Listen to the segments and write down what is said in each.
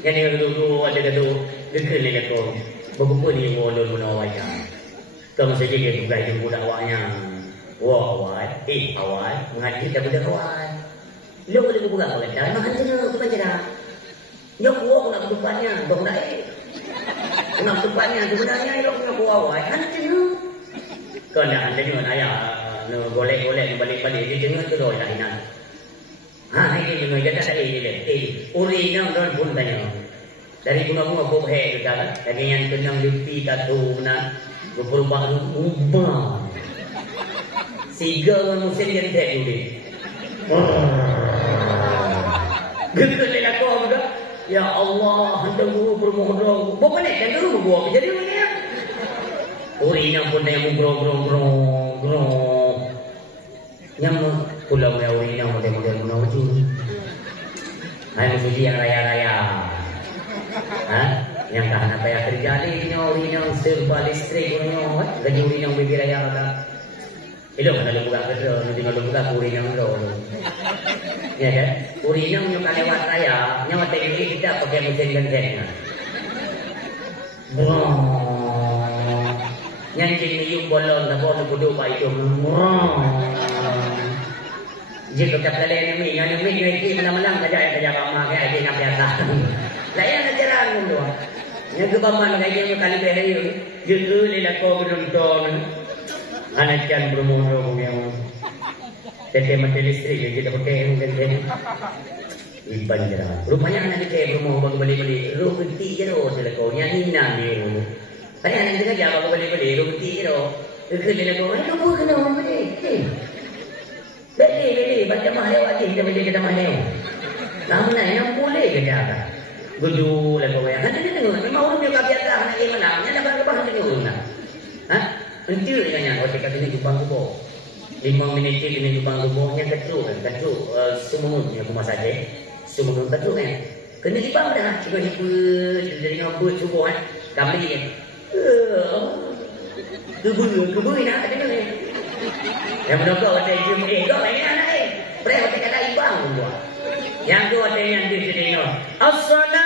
Yang ni dulu ada tu dekat ni tu. Berkumpul ni bolon menawainya. Kamu saja dia juga itu budak awaknya. Wah awak, awak mengaji dah budak awak. Lu boleh buka apa dah? Nak hantar aku baca dah. Yo kuat nak tupanya, bang dah. Nak tupanya sebenarnya yo nak kuat awak. Hantar lu. Kau nak hantar ni mana ya? No golek-golek balik-balik dia dengar tu dah lain. Ini memang jadi saya ini. Uri yang don pun tanya. Dari bunga-bunga bohe kita kan. Dari yang kenyang lupi katu nak berubah ubah. Siga musim jadi tak juga. Gitu lelah kau juga. Ya Allah, hendak guru bermohon. Bukan ni kan guru buat jadi mana ya? Uri yang pun yang berong. Yang pulau yang uri yang model-model menuju. Hai mesti yang raya-raya. Yang tahan apa yang terjadi uri yang serba listrik punya, gaji uri yang bagi raya kan. Itu kan lu buka kerja, nanti kalau buka uri yang dulu. Ya kan? Uri yang nyok lewat raya, nyok teknik kita pakai mesin genteng. Yang jadi yung bolon, nak bolon kudu pa itu. Jika kita pelai ni, yang ni ni malam-malam kerja bama kayak aje nak biasa. Layan ajaran dulu. Yang kebaman kayak dia kali behaya, gitu lelah kau beruntung. Anak kan berumur yang tete mati listrik kita pakai mungkin iban jerah. Rupanya anak kita berumur beli-beli, rupeti jero sila kau yang ina dia. Saya anak kita jawab beli-beli, rupeti jero. Kemudian kau, kau kena beli. Beli, baca mahal wajib kita beli kita mahal. Namun yang boleh kerja kan. Gudu lah kau yang. Nanti tengok, memang orang dia kabiat dah nak yang mana? Yang dapat apa nanti tengok mana? Nanti dengan orang kata ini jumpa kubo. 5 minit ini jumpa kubo. Yang kecil kan, semua yang rumah saja. Semua kecil kan. Kena jumpa dah. Cuba dari ngabut subuh kan. Kami kan. Kebun nak ada ni. Yang menokok kata jum kau ini anak Pernah kata ibang buat. Yang tu ada yang di sini no. As-salatu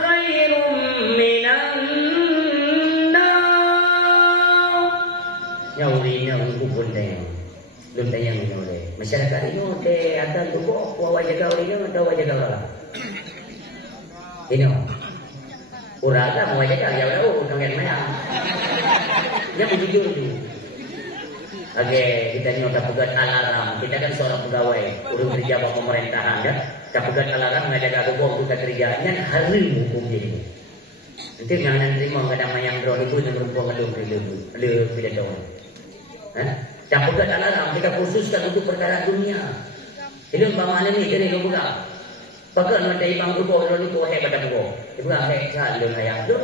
khairum minan nar. Yang urinya ukupun deh. Belum tayang ni oleh. Masyarakat ini teh ada tubuh wajah kau ini atau wajah kau lah. Ini. Uraga mau wajah kau ya udah kangen mana. Yang jujur tu. Oke, kita ini udah pegat alarm. Kita kan seorang pegawai, urus kerja pemerintahan ya. Kita pegat alarm ngajaga hukum kita kerja. Yang hari hukum ini. Nanti yang nanti mau kadang mayang drone itu yang berumpung ada tidak tahu. Kita pegat alarm. Kita khususkan untuk perkara dunia. Ini bagaimana ni jadi lu buka. Pakai nanti ibang hukum drone itu hebat pada hukum. Ibu hebat sahaja ayah. Dia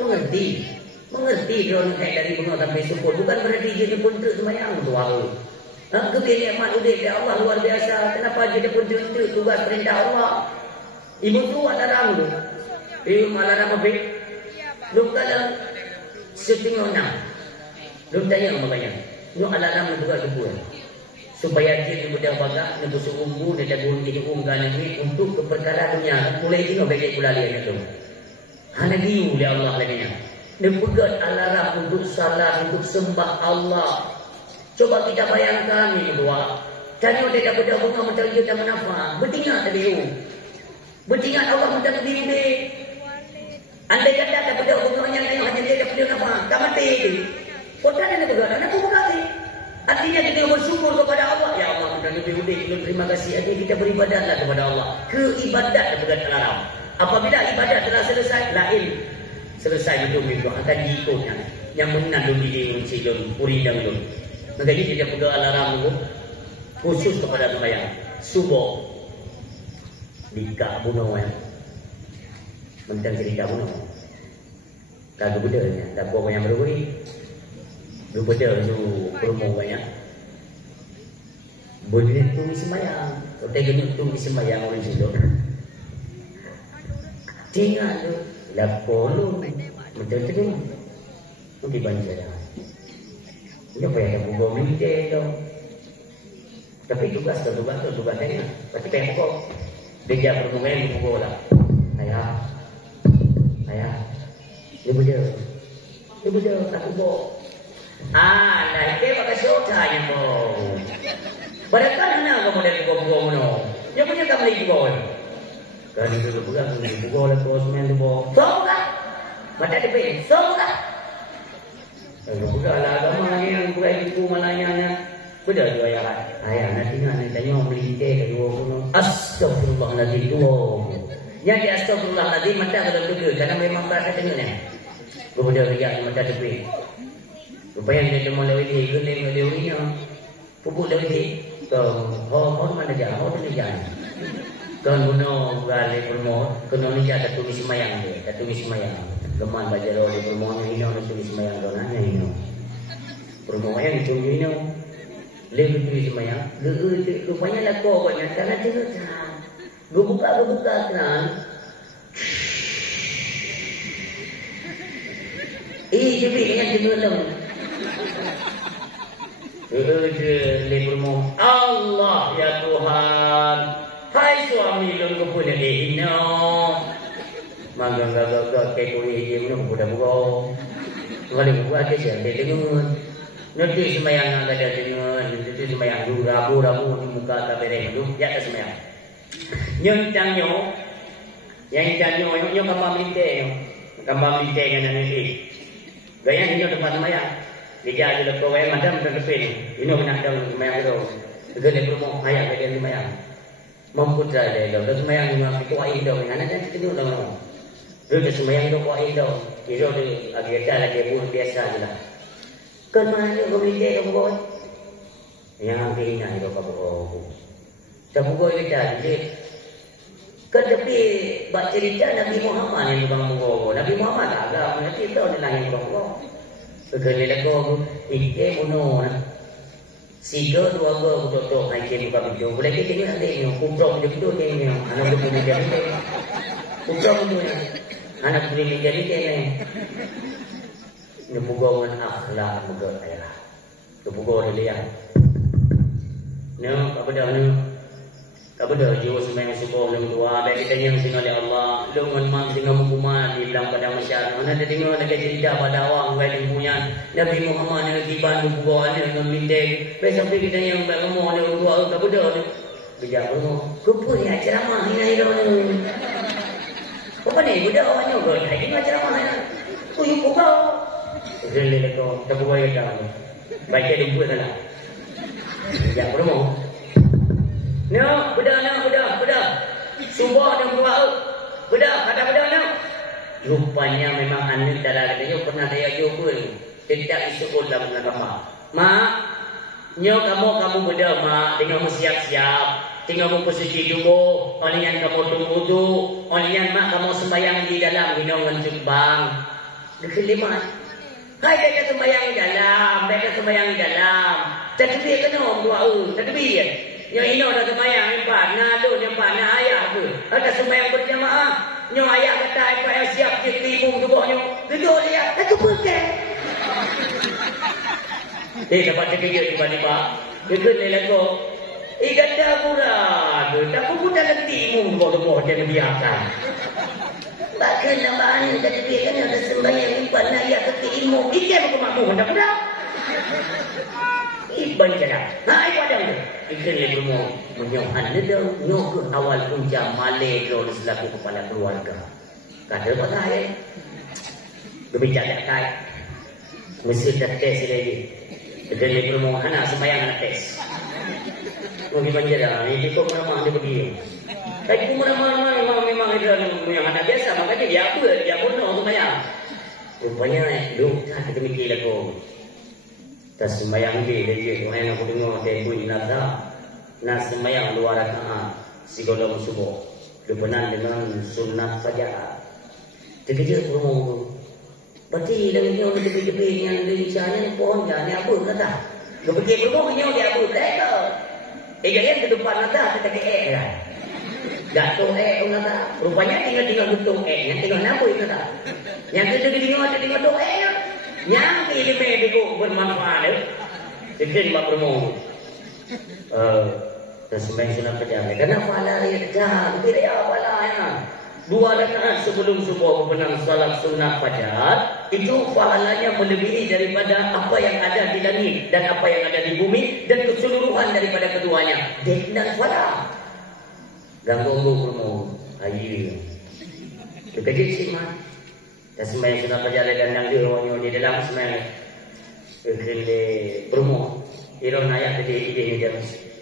mengerti drone kayak dari bunga sampai support. Bukan berarti dia pun terus semayang tuan. Kebiasaan udah Allah luar biasa. Kenapa dia pun terus tugas perintah Allah? Ibu tu alarm tu. Ibu alarm apa? Lu kalau setengah 6. Lu tanya makanya. Lu alarm tu juga tu. Supaya dia mudah baga, nebus umbu, dia gurung dia unggan ini untuk perkara dunia. Mulai juga baik pula dia tu. Hanya dia oleh Allah lagi nya. Dia pegat alarm untuk salat, untuk sembah Allah. Coba kita bayangkan ini doa. Tanya dia dapat bunga macam dia tak menafah. Bertingat tadi tu. Bertingat Allah macam diri dia. Andai kata dapat bunga yang hanya dia dapat menafah. Tak mati. Kota dia pegat, anak pun pegat. Artinya kita bersyukur kepada Allah. Ya Allah, mudah lebih udik. Terima kasih. Artinya kita beribadatlah kepada Allah. Keibadat dia pegat alarm. Apabila ibadat telah selesai, lain. Selesai itu minggu akan diikutnya yang mengandung diri uncilun uridang dulu. Maka dia pegang alarm itu khusus kepada sembahyang subuh di Kabuno ya. Mentang cerita Kabuno. Kagak bedanya, tak buat yang berwuri. Lu beda tu promo banyak. Boleh tu sembahyang. Kita gini tu sembahyang orang situ. Tinggal tu. Lapolu betul tu mungkin banjir dia payah buat minta tu tapi tugas tu tugasnya pasti payah kok dia perlu main di buku lah Ayah. Dia beda tak kubur. Lah dia pakai syota yang bau. Pada mana kamu dari kubur mana? Dia punya tak beli kubur. Kan itu tu pegang kubur lah tu semen tu bau. Tahu tak? Mata dia pergi. Tahu tak? Bukan lah agama ni yang bukan ibu malanya. Beda tu ayah nanti nak tanya beli tiket dua pun. Astagfirullahaladzim tu. Yang di astagfirullahaladzim mata kalau juga karena memang perasa tengok ni. Berbeda riak mata tepi. Rupanya dia cuma lewat dia gelim lewatnya. Pupuk lewat dia. Kau mana dia? Kau tu dia. Kau guna galai permohon. Kena ni ada tulis semayang dia. Ada tulis semayang. Leman baca roh di permohon yang ini tulis semayang kau nanya ini. Permohon yang ditunggu ini. Lewat tulis semayang. Rupanya lah kau buatnya. Karena dia tak. Gebuka kan. Jadi yang jenuh lemurmu Allah ya Tuhan. Hai suami lu punya ino. Mangga kayak kau ini mana budak budak. Kalau buat ke siapa dengar. Nanti semayang ada dengar. Nanti semayang dulu rabu di muka kabel itu ya ke semayang. Yang janyo kambang minta yang nanti. Gaya ini tempat semayang. Dia ada lekau ayam macam terkepin. Ini nak dalam semayang itu. Segala permoh ayam dia semayang. Mampu saja dia. Kalau semayang memang itu air dah. Anak kan kita dulu dah. Dia semayang itu air dah. Itu dia agak dah lagi pun biasa je lah. Kemana kau beli dia kau buat? Yang akhirnya itu kau buat. Tapi kau kita jadi. Ketepi baca cerita Nabi Muhammad yang bang buat. Nabi Muhammad agak nanti tahu dia lahir bang buat. Segala kau ike bunuh. Siga dua go betul hai ke buka video. Boleh ke tengok nanti ni. Kumpul video ni. Anak boleh jadi. Kumpul video ni. Anak boleh jadi ni. Ni bukan akhlak muka ayah. Tu bukan dia. Ni apa dah ni? Apa dah jiwa semayang syukur dalam doa. Baik kita yang singa oleh Allah. Lungan mang singa hukuman di dalam pada masyarakat. Mana ada dengar ada cerita pada awak. Baik punya Nabi Muhammad Nabi Bandu buat ni dengan bintang. Baik sampai kita yang berumur ni doa apa dah ni? Bijak rumah. Kupu ni ceramah ni ni. Apa ni budak awaknya ke? Hai dengar ceramah ni. Kuyu kau. Jadi lekau tak buat yang dah. Baik dia buat salah. Bijak rumah. No, bedah. Sumpah dan berdoa. Bedah, kata bedah no. Rupanya memang anak darah katanya pernah saya jumpa. Tidak disebut dalam agama. Mak, kamu bedah mak. Tinggal siap-siap. Tinggal posisi tubuh. Olian kamu tunggu tu. Olian mak kamu sembahyang di dalam minum jubang. Kelima. Hai mereka sembahyang di dalam. Tadbir kena doa. Tadbir. Yang ini dah sembahyang empat, nalun empat, nak ayah ke? Ada sembahyang berjamaah. Nyo ayah kata empat yang siap je timbung tubuhnya. Gedor dia, aku pergi. Dapat terkejut tiba-tiba. Dia kena lagu. Kata murah tu. Tak pun dalam timbung tubuh dia biarkan. Tak kena mana jadi dia kena ada sembahyang empat, nak ayah ke timbung. Ikan aku mampu, tak pernah. Iban jalan. Nah, ibu ada ni. Ikan lebih mau menyohan dia nyok awal punca malai kalau selaku kepala keluarga. Kata apa saya? Berbicara kai. Mesti dah tes lagi. Dia lebih mau anak sembahyang anak tes. Mungkin banjir ini kok memang dia begini. Tapi memang dia punya anak biasa makanya dia bodoh sembahyang. Rupanya lu tak mikir lagu. Tas sembahyang dia orang aku dengar tempo inata nas sembahyang dua rakaat sigolong subuh depanan dengan sunat saja terkejut rumah berarti dengan dia orang tepi-tepi yang di sana pohon ni apa kata kepergi rumah dia apa mereka yang ke depan kata kita ke lah jatuh kata rupanya tinggal betul yang tinggal apa kata yang kita tinggal tu yang ilmu itu bermanfaat jadi mak bermu dan sembahyang sunat kerja karena fala dia kerja tidak ya fala ya 2 rakaat sebelum subuh benang salat sunnah fajar, itu pahalanya melebihi daripada apa yang ada di langit dan apa yang ada di bumi dan keseluruhan daripada keduanya. Dan falah. Ganggu kamu, ayu. Kekejut sih mah. Dan sembahyang sunnah fajar dan dia orang di dalam sembahyang. Kekele promo. Iron ayat jadi ide dia.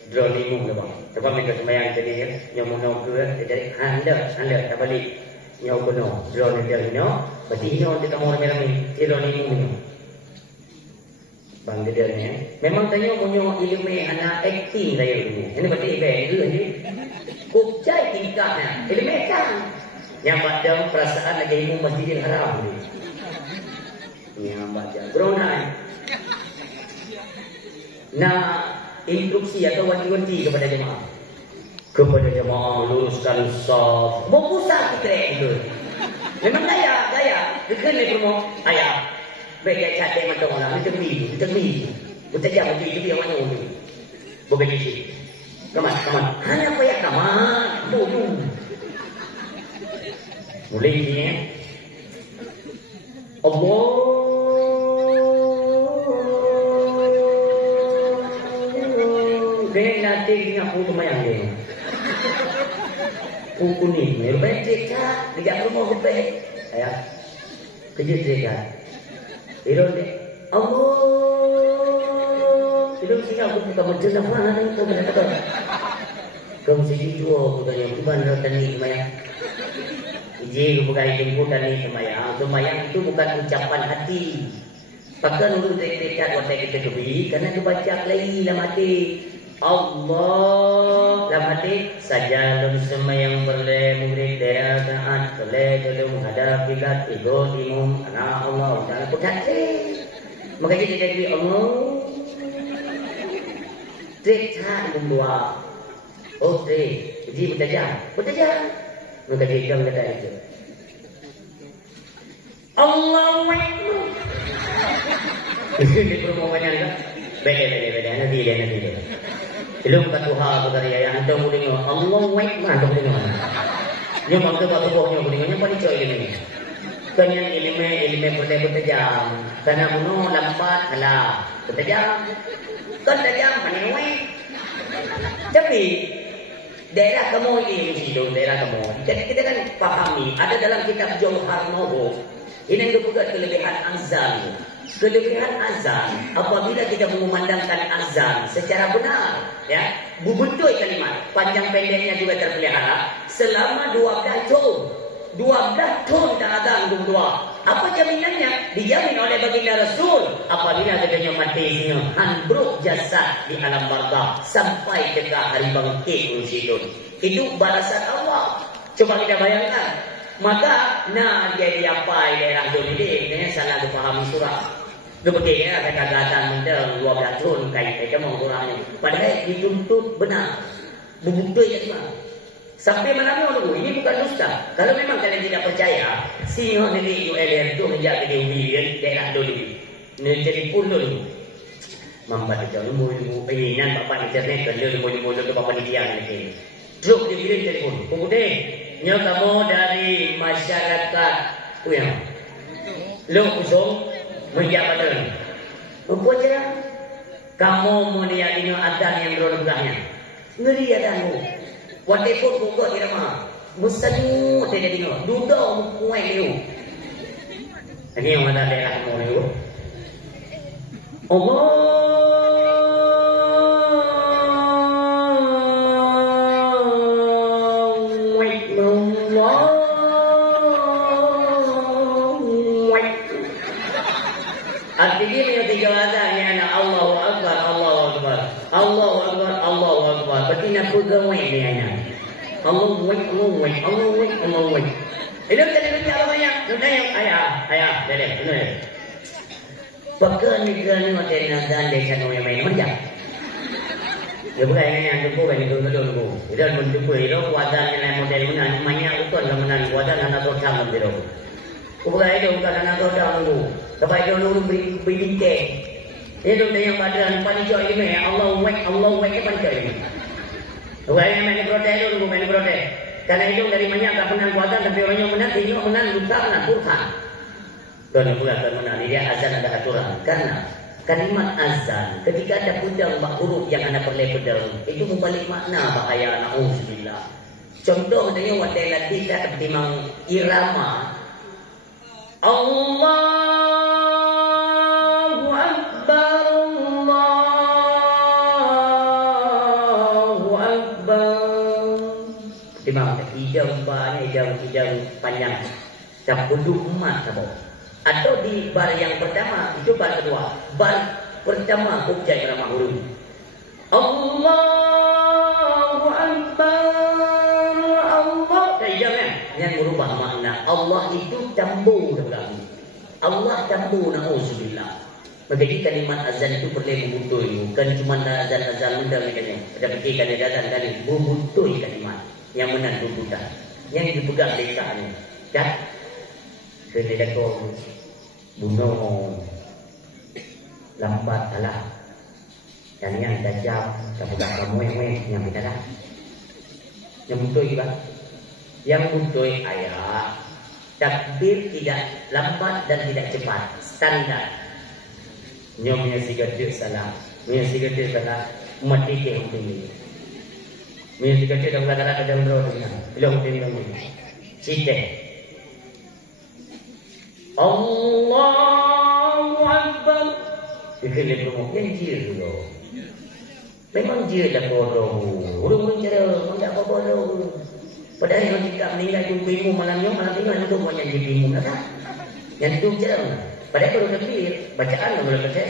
Dronimu lah bang. Sebab mereka sembahyang tadi ya, nyomono ke dari anda tak balik nyomono drone dia no, berarti ini orang kita mau ramai dronimu. Bang dia ni, memang tanya punya ilmu anak acting saya dulu. Ini berarti event itu aja. Kupcai tingkahnya, ilmu kan. Yang pada perasaan lagi ilmu Masjidil Haram ni. Yang baca beronai. Nah, instruksi atau wanti-wanti kepada jemaah luruskan saf berpusat kita itu memang gaya dekat ni promo ayah baik catat macam orang kita beri kita jam itu yang mana tu bukan di kaman hanya apa ya kaman dulu mulai ni Allah nanti nak pun mayang dia. Kuning, rupanya cekak, tidak rumah rupanya. Ayah, kerja cekak. Iron dia, Allah. Iron sini aku buka macam mana ni kau kata. Kau sini dua aku tanya, mana tadi mayang? Iji aku buka jemputan ni semayang. Semayang itu bukan ucapan hati. Pakai dulu cekak waktu kita kebiri, karena tu baca lagi dalam hati. Allah dalam hati saja dalam semayang berle murid deraan boleh dalam menghadap kiblat ego timum anak Allah dalam putih maka jadi Allah cekak berdua jadi bertajam maka jadi jam kata itu Allah ini permohonan kan beda nanti dia belum katuha berkata yang anda boleh ngomong Allah wait mana boleh ngomong yang bangga batu bohnya boleh ngomong apa ni coy ini kan yang ilmu boleh bertajam karena bunuh lambat halah bertajam kan tajam mana wait tapi daerah kamu ini mesti daerah kamu jadi kita kan pahami ada dalam kitab Jauhar Noho ini juga kelebihan azan apabila kita mengumandangkan azan secara benar ya betul kalimat panjang pendeknya juga terpelihara selama 12 tahun tak azan berdua apa jaminannya dijamin oleh baginda Rasul apabila katanya matinya handbruk jasad di alam barzakh sampai ke hari bangkit itu balasan Allah coba kita bayangkan maka jadi apa daerah ini dengan salah dipahami surah kemudian ada kegagalan mendeng 12 tahun kait mengurangnya padahal dituntut benar betul ya semua sampai mana dulu ini bukan dusta kalau memang kalian tidak percaya singo negeri ULR itu menjadi kemudian daerah dulu jadi pun dulu membaca ilmu penyinan bapak internet kerja ilmu itu bapak didiang ini drop dibilang telefon kemudian kamu dari masyarakat uyang lo usung menjabatan. Apa cara? Kamu mau lihat ini adan yang berbelahnya. Ngeri adanmu. Waktu pun buka di rumah. Musanu tidak dino. Duduk kuai leu. Ini yang mana daerah kamu leu? Artinya tiga azan ni anak Allahu Akbar. Berarti nak pegawai dia anak. Allahu Akbar. Ini tadi kerja apa banyak? Nanya ayah, dede. Pakai ni macam azan dekat orang main macam. Dia bukan yang jumpa kan itu dulu. Dia menjumpa itu azan yang model mana namanya utun mana azan anak orang itu. Bukan itu bukan anak orang dulu. Sampai dia dulu berbincang. Dia dulu yang badan panitia ini Allah wek pancai ini. Bukan yang main protes dulu main protes. Karena hidung dari banyak tak pernah kuatan, tapi orang yang menang, hidung menang, luka menang, Tuhan. Dan bukan menang, dia azan ada aturan. Karena kalimat azan, ketika ada pedang huruf yang ada perlai pedang, itu membalik makna bahaya na'udzubillah. Contoh katanya wadai latih tak ketimang irama. Allahu Akbar, Allahu Akbar. Timang hijau panjang. Tak duduk emas apa. Atau di bar yang pertama, itu bar kedua. Bar pertama objek irama huruf. Allahu Akbar, Allah. Yang merubah makna. Allah itu tambu dalam. Allah tambu na'udzubillah. Jadi kalimat azan itu perlu membutui. Bukan cuma azan-azan mudah maknanya. Ada petikan azan kali membutui kalimat yang menang bubutan. Yang dipegang lisannya. Dan kedekor bunuh lambat alah. Dan yang tajam kepada kamu yang kita dah. Yang butui kan? Yang butui ayat takbir tidak lambat dan tidak cepat, standar. Nyomnya sigatir salah, mati ke untuk ini. Punya sigatir dah berada dalam roh dengan, belum dengan ini. Cite. Allahu Akbar. Dikali promosi jil dulu. Memang jil dah bodoh. Urung cara, tidak apa bodoh. Padahal yang tidak meninggal jumpimu malamnya tinggal itu mau yang jumpimu kan? Yang itu jarang. Padahal kalau takbir bacaan boleh baca.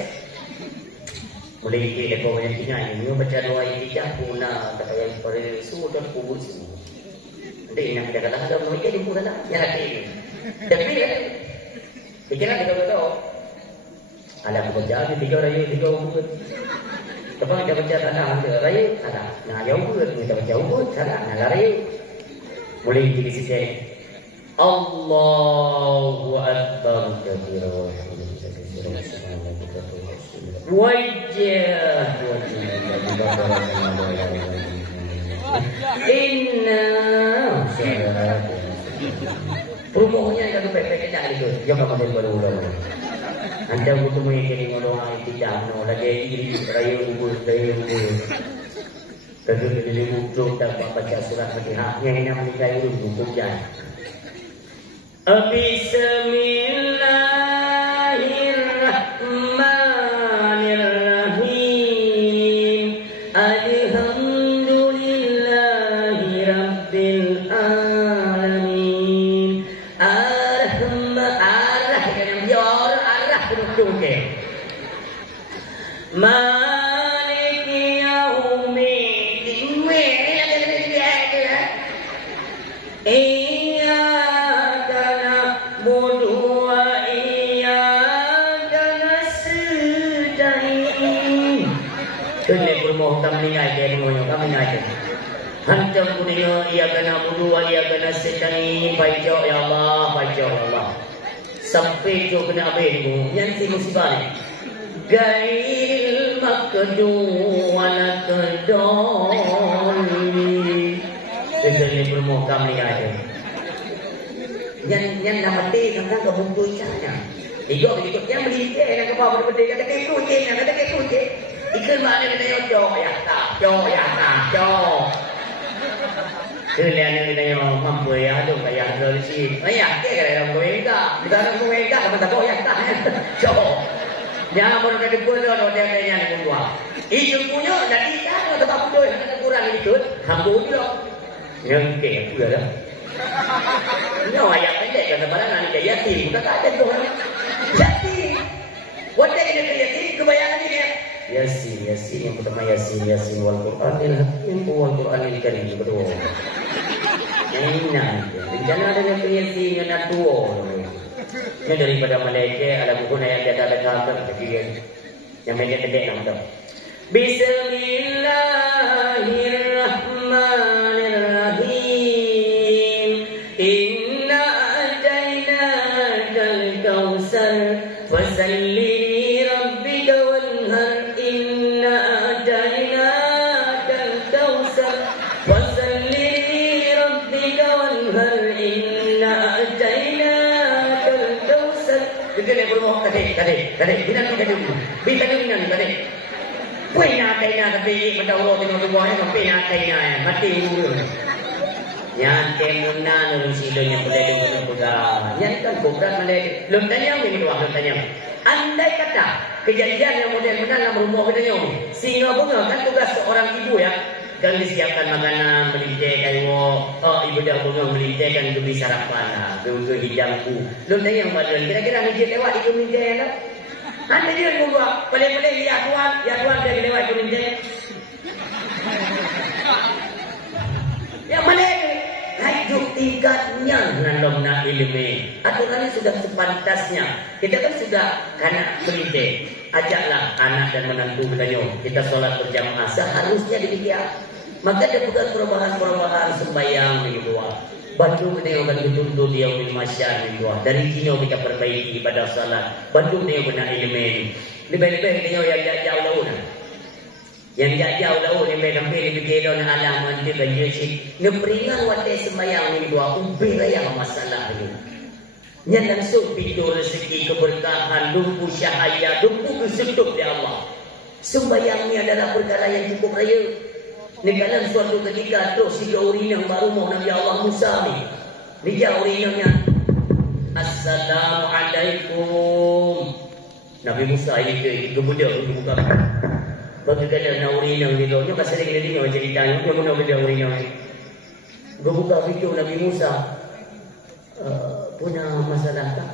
Boleh kita bawa yang tinggal ini baca doa yang dicapuna kata yang pada sudah kubur semua. Nanti yang kita kata ada mereka jumpa sana yang hati. Takbir kan? Pikiran kita tahu. Ada baca tiga rayu tiga kubur. Kapag kita baca sana rayu sana. Nah yang kubur kita baca kubur sana nah rayu. Boleh jadi sisi Allahu Akbar kabira wajah inna perubahannya kalau pepek tak itu jangan pakai baru-baru anda butuh mengikuti ngolong tidak no lagi diri rayu ubur Kalau dia butuh dan baca surat Fatihah yang namanya buku jangan. Bismillahirrahmanirrahim. Alhamdulillahirabbil alamin. Arrahman yang biar arah duduk ke. Maliki yaumid. Iyyaka na'budu wa iyyaka nasta'in. Kene bermoh kami ngaji moyo kami ngaji. Hantam kuninga iyyaka na'budu wa iyyaka nasta'in. Baik ya Allah, baik ya Allah. Sampai jo kena bengmu nyanti musibah ni. Gairil makdu wala kadon. Jadi bermoh kami aja. Yang nama D kadang kebutuh ikannya. Tiga begitu yang melingkar yang kebawah berdiri kata kucing, kata kucing. Ikan mana kata yo ya tak, Kalian ini yang mampu ya, tu kayak dari sini. Ayah, kita yang mereka, kita orang mereka, apa tak boleh tak? Jangan baru kata bodoh, dia kayaknya ni berdua. Itu punya dari kita tempat bodoh yang kurang itu, hambur dulu. Yang ke pula dah. No ayat pendek kata barang nanti yatim, bukan ada Tuhan. Yatim. Wanda ini yatim kebayangan ini. Yasin yang pertama Yasin wal Qur'anil Hakim wal Qur'anil Karim kedua. Yang ini nanti. Jangan ada yang Yasin yang natuo. Ini daripada malaikat ada buku yang ada kafir jadi yang pendek nama tu. Bismillahirrahmanirrahim. Inna atainakal kautsar fasalli li rabbika wanhar. Inna atainakal kautsar fasalli li rabbika Kena berumah kadek. Binan kadek. Binan kadek. Punya kena kadek pada Allah tengok rumahnya sampai nak kena mati dulu. Yang kemunan silonya pada pegang. Yang kan berat mana? Belum tanya ni dua, belum tanya. Andai kata kejadian yang model menang rumah kita ni, singa bunga kan tugas seorang ibu ya. Kan disiapkan makanan, melintihkan ibu dah bunga melintihkan untuk sarapan lah, untuk hidangku. Belum tanya yang badan. Kira-kira mijit lewat itu melintih tak? Anda dia buat paling-paling ya tuan dia lewat itu melintih. Yang mana hidup tingkatnya dengan nak ilmu. Aturan ini sudah sepantasnya. Kita kan sudah kanak melintih. Ajaklah anak dan menantu kita solat berjamaah seharusnya demikian. Maka ada bukan perubahan sembahyang begitu. Bantu menengokkan betul-betul dia masyarakat begitu. Dari sini kita perbaiki pada salat. Bantu menengok benar ilmu. Lebih-lebih tengok yang jauh-jauh lah. Yang jauh-jauh ni sampai di bidang alam nanti banjir sih. Neperingan wadah sembahyang ni dua ubir yang masalah ni. Yang langsung pintu rezeki keberkahan, lumpuh syahaya, lumpuh kesedup di Allah. Sembahyang ni adalah perkara yang cukup raya. Dalam suatu ketika tu si urina baru mau Nabi Allah Musa ni. Dia urinanya Assalamualaikum. Nabi Musa ini ke budak buka. Bagaimana nak urina gitu. Nya pasal dia dengar ceritanya dia mana budak urina ni. Buka pintu Nabi Musa. Punya masalah tak?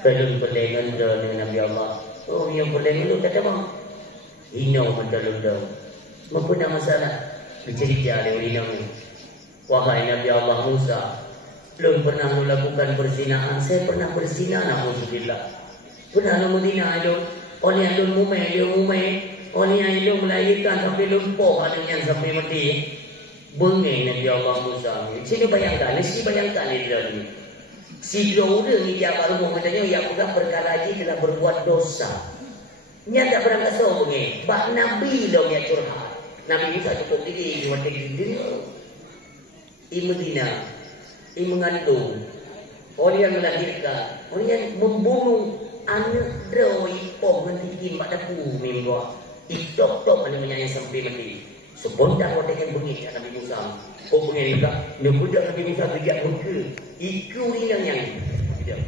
Belum perlengan dengan Nabi Allah. Oh yang perlengan tu kata bang. Ino mendalam. Mempunyai masalah. Bercerita dia Ino ni. Wahai Nabi Allah Musa, belum pernah melakukan perzinahan. Saya pernah berzina, na'udzubillah. Pernah muzina itu. Oleh yang mumai. Oleh yang melahirkan sampai lumpuh adanya sampai mati. Bengeng Nabi Allah Musa. Sini bayangkan ni dia ni. Si dua orang ni dia baru katanya yang bukan perkara lagi telah berbuat dosa. Nya tak pernah kasau begini. Bak Nabi lo yang curhat. Nabi Musa cukup diri waktu itu. Medina, mengandung, orang yang melahirkan, orang yang membunuh anak droi pom nanti pada ku membuat tok mana yang sampai mati. Sebondak orang yang bengik Nabi Musa. Kau bengik juga. Nebudak Nabi Musa kerja muka. Iku ini yang tidak.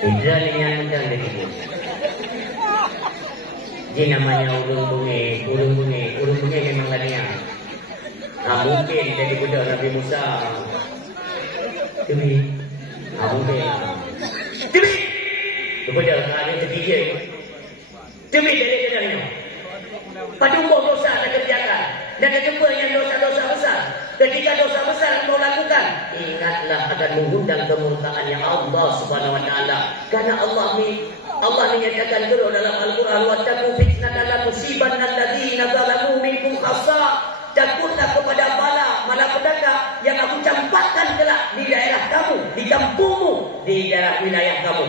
Tidak yang menang dari itu. Dia namanya urung bunga memang lania. Mungkin jadi budak Nabi Musa. Demi, mungkin. Demi, budak ada ketiga. Demi dari kedanya. Padumbuh dosa tak kerjakan dan jumpa yang dosa-dosa besar. Ketika dosa besar kau lakukan, ingatlah akan mengundang kemurkaan yang Allah Subhanahu Wa Taala. Karena Allah menyatakan dulu dalam Al-Quran, wattaqu fitnatan la tusibanna alladziina zalamu minkum khassa. Takutlah kepada malapetaka yang aku campakkan kelak di daerah kamu, di kampungmu, di daerah wilayah kamu.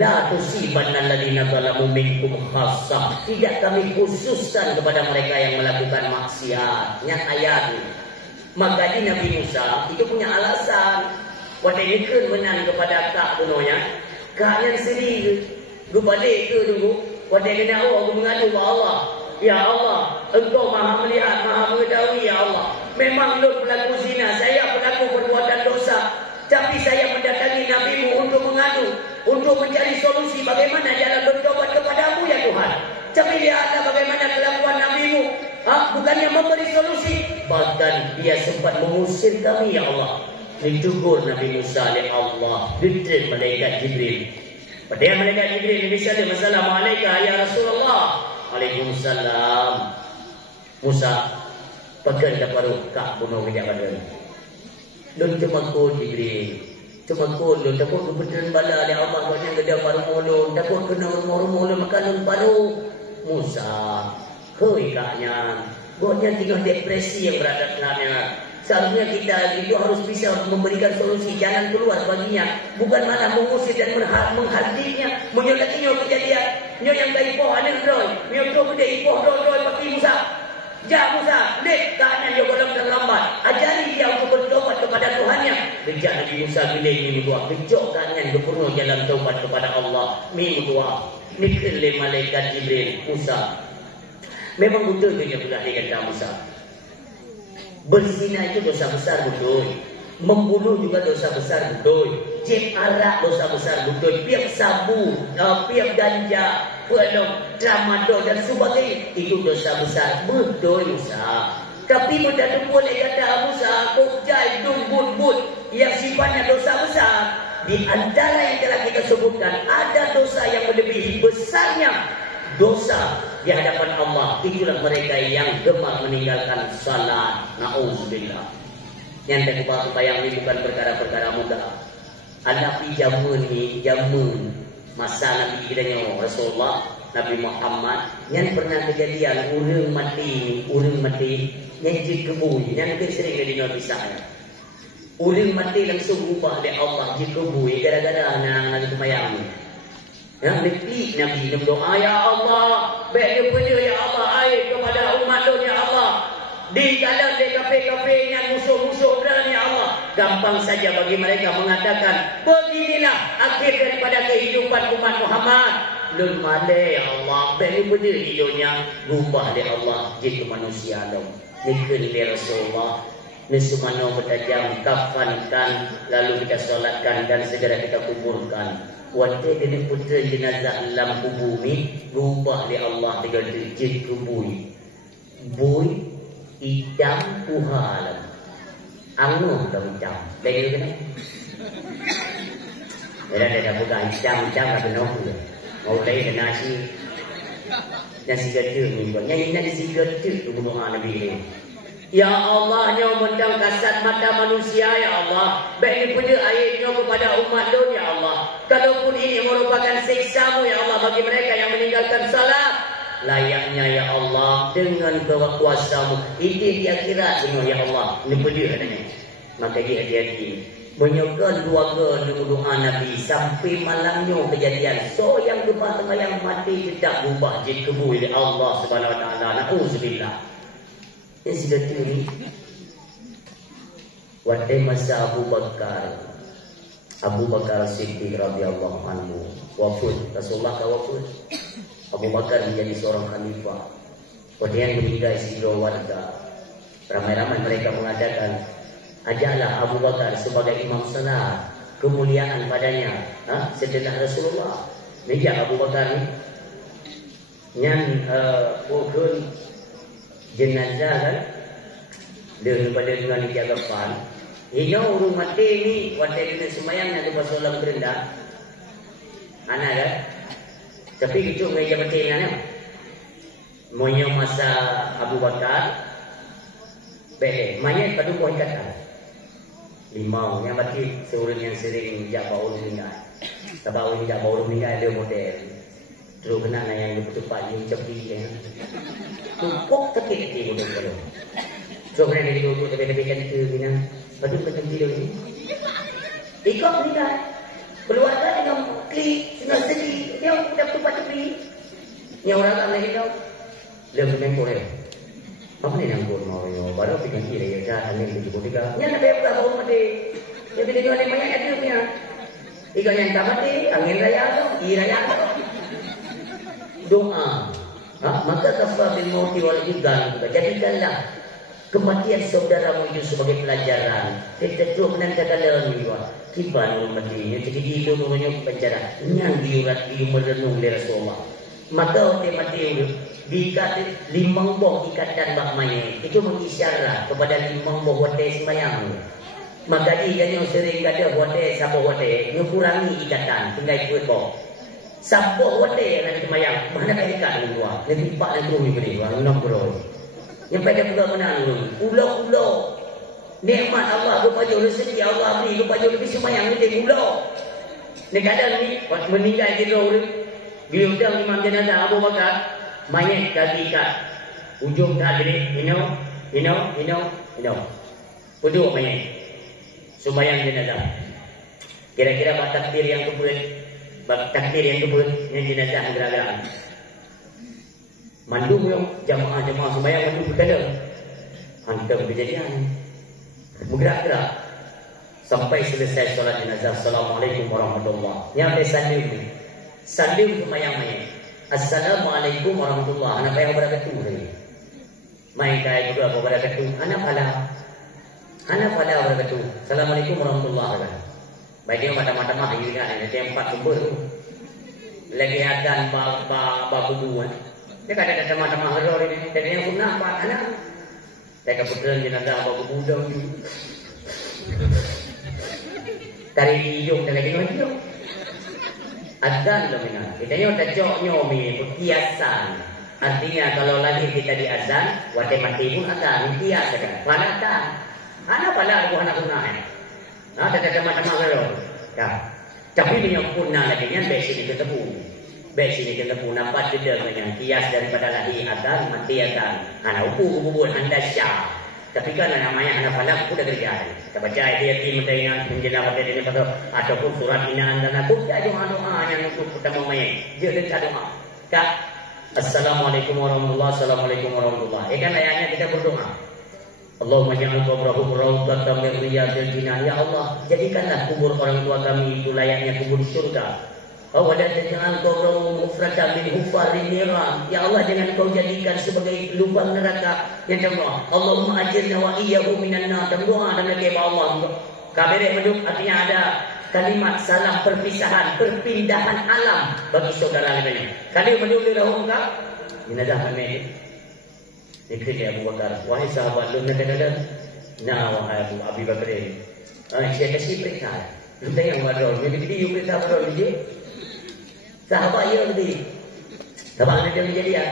La tusibanna alladziina zalamu minkum khassa. Tidak kami khususkan kepada mereka yang melakukan maksiat. Nya ayat ini. Maka di Nabi Musa itu punya alasan. Waktu ini kan menang kepada kak punonya. Kak yang sendiri. Gue balik ke dulu. Waktu ini aku mengadu kepada Allah. Ya Allah, Engkau maha melihat, maha mengetahui ya Allah. Memang lu pelaku zina, saya pelaku perbuatan dosa. Tapi saya mendatangi Nabi-Mu untuk mengadu, untuk mencari solusi bagaimana jalan bertobat kepadamu ya Tuhan. Tapi lihatlah bagaimana kelakuan Nabi-Mu. Bukannya memberi solusi, bahkan dia sempat mengusir kami ya Allah. Ditegur Nabi Musa oleh Allah, ditegur malaikat Jibril. Pada malaikat Jibril bisa dia Assalamualaikum ya Rasulullah. Waalaikumsalam. Musa pegang paruh kak bunuh kerja badan. Lun cemaku Jibril. Cemaku lun takut kebetulan bala dia Allah banyak kerja paruh mulun. Takut kena rumah-rumah lun makan lun paruh. Musa, hoi kaknya. Buatnya tinggal depresi yang berada dalamnya. Seharusnya kita itu harus bisa memberikan solusi jalan keluar baginya. Bukan malah mengusir dan menghadirnya. Menyolakinya kejadian. Nyo yang tak ipoh ada droi. Nyo tu benda ipoh droi pakai Musa. Ja Musa, lek kanan dia golong terlambat. Ajari dia untuk bertobat kepada Tuhannya. Kejak Nabi Musa bilik ni berdoa. Kejok kanan berpurno jalan taubat kepada Allah. Mi berdoa. Nikil le malaikat Jibril Musa. Memang betul dia pula dia kata Musa. Berzina itu dosa besar betul. Membunuh juga dosa besar betul. Cip arak dosa besar betul. Piap sabu, piap ganja, pelong, tramadol dan sebagainya. Itu dosa besar betul Musa. Tapi mudah boleh kata Musa, kokjai, but yang sifatnya dosa besar. Di antara yang telah kita sebutkan, ada dosa yang melebihi besarnya dosa di hadapan Allah. Itulah mereka yang gemar meninggalkan salat. Na'udzubillah. Yang tak bayang ini bukan perkara-perkara mudah. Anak jamun ni, jamun masa Nabi kita Rasulullah Nabi Muhammad yang pernah kejadian orang mati yang dikebui, yang sering jadi Nabi saya. Orang mati langsung ubah oleh Allah dikebui gara-gara nak bayang ni. Yang lebih Nabi berdoa, ya Allah, baik dia ya Allah, air kepada umat lu ya Allah. Di dalam kafe-kafe yang musuh-musuh berani ya Allah. Gampang saja bagi mereka mengatakan, beginilah akhir daripada kehidupan umat Muhammad. Lun malai ya Allah, baik dia hidupnya berubah oleh Allah jadi manusia lu. Nikun dia Rasulullah. Nesumano bertajam, kafankan, lalu kita solatkan dan segera kita kuburkan. Wajah dari putra jenazah dalam kubur ni berubah oleh Allah dengan jadi kubui. Bui hitam puhalam. Anguh dah hitam. Baik kan? Dah bukan hitam dah benar pula. Mau lain kena nasi gaduh ni. Nyanyi nasi gaduh tu doa Nabi ni. Ya Allah, nyo mendang kasat mata manusia ya Allah. Baik pada ayatnya kepada umat lu ya Allah. Kalaupun ini merupakan siksamu ya Allah bagi mereka yang meninggalkan salat, layaknya ya Allah dengan kuasamu. Ini dia kira dengan ya Allah. Ini pada adanya. Maka dia hati-hati. Menyokong keluarga doa Nabi sampai malamnya kejadian. So yang gemar yang mati tidak berubah jadi kebu oleh Allah Subhanahu Wa Taala. Na'udzubillah. Yang sudah ini pada masa Abu Bakar Siddiq radhiyallahu anhu wafat. Rasulullah wafat. Abu Bakar menjadi seorang khalifah. Pada yang meninggal seluruh warga, ramai-ramai mereka mengatakan, ajalah Abu Bakar sebagai imam salat, kemuliaan padanya setelah Rasulullah. Meja Abu Bakar ni yang pukul jenazah kan daripada dengan dijagapan. Ini orang mati ni waktu kita sembahyang nanti pas solat berendah anak kan. Tapi itu meja mati kan. Monya masa Abu Bakar mayat pada buah ikatan. Limau yang mati seorang yang sering jak bawa meninggal. Sebab orang jak bawa meninggal dia model. Terus kena yang cepat yang cepat dia. Tumpuk tekik dia bodoh. So kena dia duduk tepi-tepi kan ke bina. Padu macam dia ni. Ikut meninggal. Keluarga dengan klik dengan sedih. Dia dah tumpah tepi. Yang orang tak lagi tahu. Dia bermengkor dia. Apa ni nangkut mau yo? Baru fikir dia ya kan ni di bodega. Nya nak bayar berapa rumah dia? Dia bila jual mayat ada punya. Ikan yang tak mati, angin raya tu, raya tu. Doa. Maka kafabil mauti wal idhan. Jadikanlah kematian saudaramu itu sebagai pelajaran. Kita tu menandakan dalam jiwa. Kiban mati. Jadi itu namanya penjara. Yang diurat di merenung oleh Rasulullah. Maka orang mati itu diikat 5 buah ikatan bak mayat. Itu mengisyarat kepada 5 buah wadah sembahyang. Maka dia yang sering kata wadah sabar wadah, mengurangi ikatan tinggal ikut bawah. Sabar wadah yang nanti sembahyang. Mana kan ikat dengan luar? Nanti 4 dan 2 beri luar 6 bro. Yang pada pula menang dulu. Ulau-ulau. Nikmat Allah kepada rezeki Allah beri kepada lebih sembahyang ni ulau. Negara ni meninggal di orang. Bila udang imam jenazah Abu Bakar, mayat kaki ikat. Ujung tak gini, Puduk mayat. Sembahyang jenazah. Kira-kira bak takdir yang kebun, yang jenazah gerak-gerak. Mandung yang jamaah-jamaah sembahyang mandung berkala. Hantam kejadian. Bergerak-gerak. Sampai selesai solat jenazah. Assalamualaikum warahmatullahi wabarakatuh. Yang ada salim. Salim sembahyang-mayang. Assalamualaikum warahmatullahi wabarakatuh. Anak yang berakatuh. Main kaya juga apa berakatuh. Anak pada berakatuh. Assalamualaikum warahmatullahi wabarakatuh. Baik dia mata-mata mah juga. Nanti yang 4 sumber tu. Lagi adan babu buan. Dia kata teman-teman horor ini. Dan yang pun nampak anak. Saya kebetulan jenazah babu budang. Tari hijau dan lagi hijau. Adan dominan. Kita ni ada nyomi perkiasan. Artinya kalau lagi kita di azan, wate mati pun adan kias kan. Mana adan? Anak pada aku anak sunah. Nah, ada teman-teman horor. Ya. Tapi yang punah lagi yang besi ni ketemu. Besi ni ketemu nampak tidak dengan kias daripada lahir adan mati adan. Anak upu kubur anda syah. Tapi kan namanya anak pandang sudah kerja. Kita baca ayat mendengar menjelaskan ayat ini ataupun surat inaan dan aku doa yang untuk pertama main. Jadi doa. Kak, assalamualaikum warahmatullahi assalamualaikum warahmatullahi. Kan ayatnya kita berdoa. Allahumma ja'al qabrahum rawdatan min riyadil jinan. Ya Allah, jadikanlah kubur orang tua kami itu layaknya kubur surga. Wa la taj'al qabrahum mufratan min hufarin niran. Ya Allah, jangan kau jadikan sebagai lubang neraka. Ya Allah, Allahumma ajirna wa iyyahu minan nar. Doa dan lagi Allah. Kabere meduk artinya ada kalimat salam perpisahan, perpindahan alam bagi saudara lainnya. Kali meduk dirahumka jenazah kami. Ikut Abu Bakar, wahai sahabat lu kata-kata, nah wahai Abu Bakar ini, saya kasih periksa. Lu tanya wadon, jadi you periksa wadon dia. Sahabat ia tadi. Sahabat ada yang jadi ya.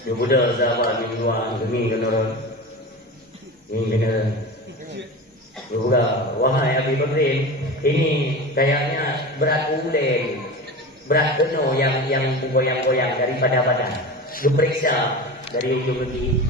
Dia muda sahabat ni dua demi kenal. Ini kenal. Dia muda, wahai Abu Bakar ini kayaknya berat uleng, berat penuh yang goyang-goyang daripada badan. Dia periksa dari ujung kaki